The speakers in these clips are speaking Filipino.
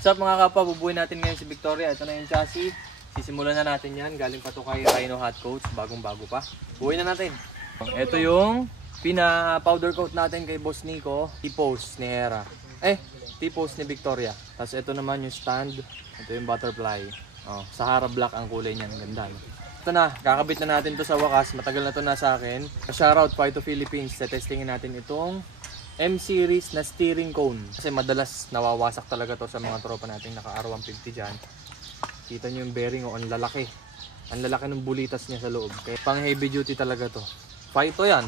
What's up mga kapa, bubuhin natin ngayon si Victoria. Ito na yung chassis. Sisimulan na natin yan. Galing pa to kay Rhino Hot Coats. Bagong bago pa. Buhuin na natin. Ito yung pina-powder coat natin kay Boss Nico. T-post ni Hera. T-post ni Victoria. Tapos ito naman yung stand. Ito yung butterfly. Sahara black ang kulay niyan. Ganda. No? Ito na, kakabit na natin to sa wakas. Matagal na to na sa akin. Shoutout Phyto Philippines. Testingin natin itong M-Series na steering cone. Kasi madalas nawawasak talaga to sa mga tropa nating naka R150 dyan. Kita nyo yung bearing, ang lalaki. Ang lalaki ng bulitas niya sa loob. Kaya pang heavy duty talaga to. Phyto yan.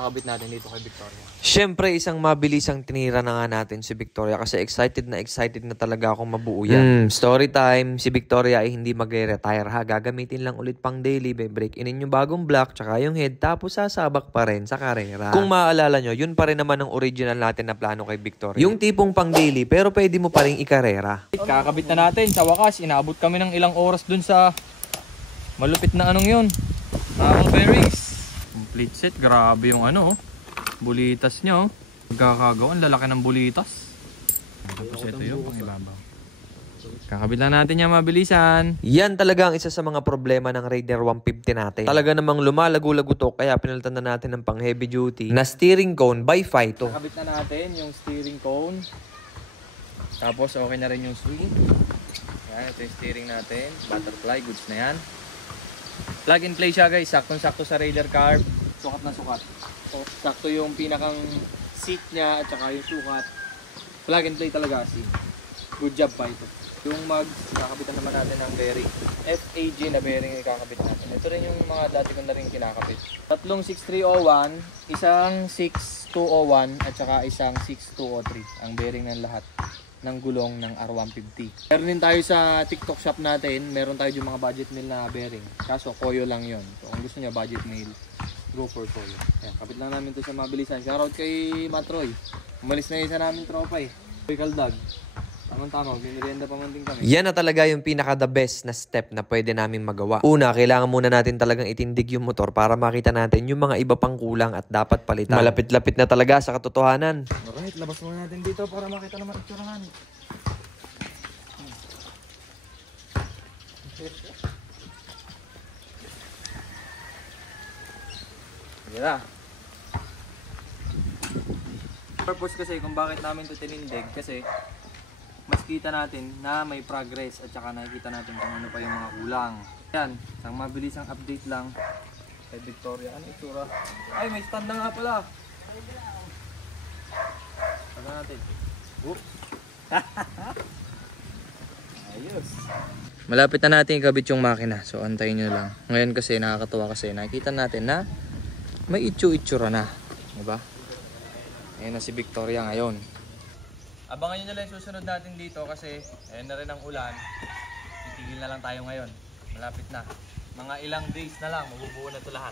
Nakabit natin dito kay Victoria. Siyempre, isang mabilisang tinira na nga natin si Victoria kasi excited na talaga akong mabuo yan. Story time, si Victoria ay hindi magre-retire ha. Gagamitin lang ulit pang daily, break inin yung bagong block tsaka yung head tapos sasabak pa rin sa karera. Kung maaalala nyo, yun pa rin naman ang original natin na plano kay Victoria. Yung tipong pang daily pero pwede mo pa rin ikarera. Kakabit na natin sa wakas. Inaabot kami ng ilang oras dun sa malupit na anong yun. Bearings. Complete set, grabe yung bulitas nyo. Magkakagawa, ang lalaki ng bulitas. Tapos ito yung pangibabaw. Kakabit lang natin yung mabilisan. Yan talaga ang isa sa mga problema ng Raider 150 natin. Talaga namang lumalago-lago to kaya pinalitan na natin ng pang heavy duty na steering cone by Phyto. Kakabit na natin yung steering cone. Tapos okay na rin yung swing. Yan, ito yung steering natin. Butterfly, goods na yan. Plug and play siya guys, saktong-sakto sa Raider carb. Sukat na sukat. So, sakto yung pinakang seat niya at saka yung sukat. Plug and play talaga kasi. Good job pa ito. Yung mags, kakabitan naman natin ng bearing. FAG na bearing yung kakabit natin. Ito rin yung mga dati ko na rin kinakabit. Tatlong 6301, isang 6201 at saka isang 6203. Ang bearing ng lahat ng gulong ng R150. Meron din tayo sa TikTok shop natin, meron tayo yung mga budget meal na bearing. Kaso Koyo lang yon. So kung gusto niya budget meal, go for Koyo. Ayan, kapit lang namin to sa mabilisan. Shoutout kay Matroy. Umalis na isa namin tropa Koy Kaldag. Tamang-tama, binirienda pa man din kami. Yan na talaga yung pinaka the best na step na pwede namin magawa. Una, kailangan muna natin talagang itindig yung motor para makita natin yung mga iba pang kulang at dapat palitan. Malapit-lapit na talaga sa katotohanan. Alright, labas muna natin dito para makita naman itsurahan. Sige na. Purpose kasi kung bakit namin ito tinindig kasi mas kita natin na may progress at saka nakikita natin kung ano pa yung mga kulang. Yan, isang mabilisang update lang kay Victoria. Ano itsura? Ay, may stand na nga pala. Taga natin. Whoops. Ayos. Malapit na natin ikabit yung makina. So, antayin nyo lang. Ngayon kasi nakakatuwa kasi nakikita natin na may itsura na. Diba? Ayan na si Victoria ngayon. Abangan nyo na lang yung susunod natin dito kasi ayan na rin ang ulan. Titigil na lang tayo ngayon. Malapit na. Mga ilang days na lang, mabubuo na ito lahat.